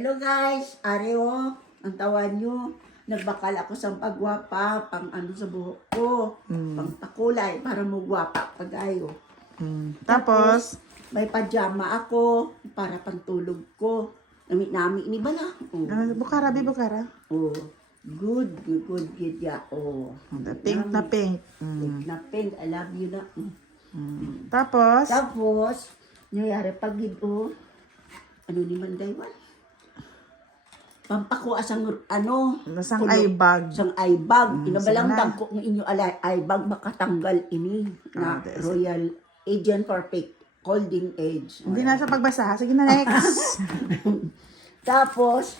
Hello guys, Areo, ang tawag nyo. Nagbakal ako sa pagwapa, pang ano sa buhok ko, pang pakulay, para mo gwapa pagayo. Mm. Tapos, May pajama ako, para pantulog ko. Nami-nami ni bala. Oh. ah, bukara, bi bukara. oh. Good, good, good, good, ya. Oh. The pink na pink. Mm. Pink na pink, I love you na. Mm. Mm. Tapos, Tapos, nangyari pag oh, ano ni Mandaywan? Pampako asang ano, nasang Kulo. eye bag. Isang eye bag. Mm, Inabalang dagko ng inyo alay eye bag makatanggal ini na Ah, des. Royal Agent for Fake Holding Age. Hindi na sa pagbasa. Sige na, next. Tapos,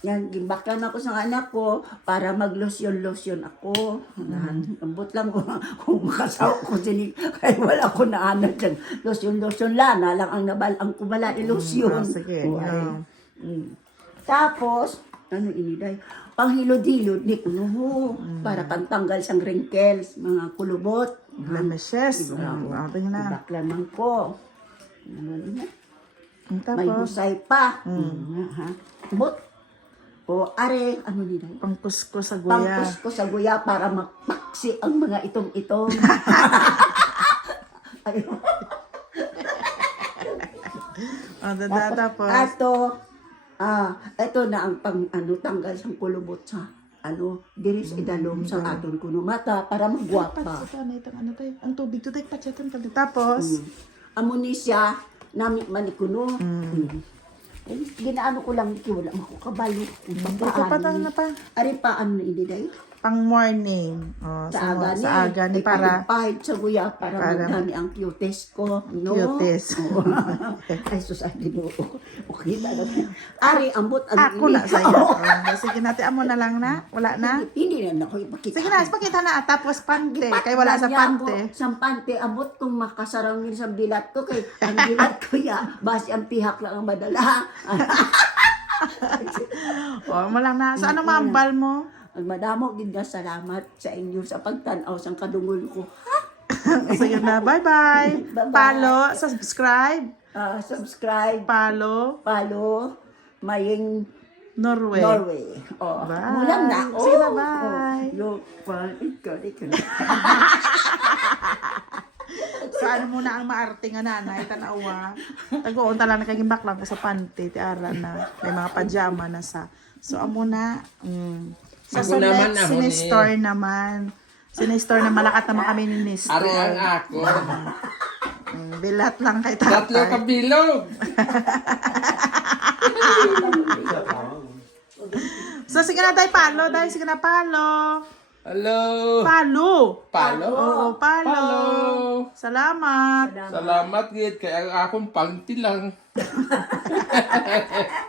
yan, gimbaklan ako sa anak ko para maglosyon-losyon ako. Mm. Ambot lang ko kung makasawa ko sini. Kaya wala ko na ano dyan. Losyon-losyon lang. Na lang ang nabal ang kubala ilosyon. Ah, sige. Oh, ay. Yeah. Mm. Tapos, ano iniday? Panghilod-hilod ni kuno Mm. para pantanggal sang wrinkles, mga kulubot. Blemishes. Mm. Ah, tingnan na. Baklan man ko. Ano na? Mm, May Tapos, husay pa. Mm. Ha? But, o are, ano nila? pangkusko sa guya. Pangkus ko sa guya para magpaksi ang mga itong-itong. Ayun. Ah, dada, tapos. Ato, ah, ito na ang pang ano tanggal sa kulubot sa ano, diri sa idalom sa aton kuno mata para magwapa. Patsatan na itong ano tayo. Ang tubig to tayo, patsatan ka. Tapos, Mm. Amo ni siya nami manikuno. Mm. Eh, ginaano ko lang ki wala mo ko kabalo. ito pa tayo na pa. Ari pa ano hindi day? Pang morning. Oh, Sa aga ni. Sa aga ni para pahid sa guya para, para- magdami ang cutes ko. No? Cutes. Oo. Ay sus ay ginoo. Okay na. Ari ambot ang ako na sa'yo. Oh, sige natin, amo na lang na. Wala na. Hindi na ako ipakita. Sige na, pakita na. Tapos pante. Kaya wala sa pante. Sa pante, abot kong makasarangin sa bilat ko. Kay ang bilat ko ya, basi ang pihak lang ang madala. Oh, mo lang na. Sa ano mambal mo? Ang madamo, gid nga salamat sa inyo sa pagtanaw sa kadungol ko. Sige na. Bye-bye. Bye-bye. Follow, subscribe. Ah, subscribe, Follow. follow, maying Norway. Norway. Oh, Bye. mulang na. Oh, Sige na, bye. Oh, look, well, ikaw, ikaw. So ano muna ang maarte nga nanay, tanawa. Tagoon tala na kaging baklang ko sa pante, ti ara na. May mga pajama na sa. So amo na. Mm. Sa Ako sa naman, next, sinistore naman. Sinistore na malakat naman kami ni Nestor. Ari ang ako. Mm, bilat lang kay Tatlo tatay. kabilog. So sige na tayo, palo. Dahil sige na, palo. Hello. Palo. Palo. Oo, palo. Palo. Salamat. Salamat gid kay ang akong panty lang.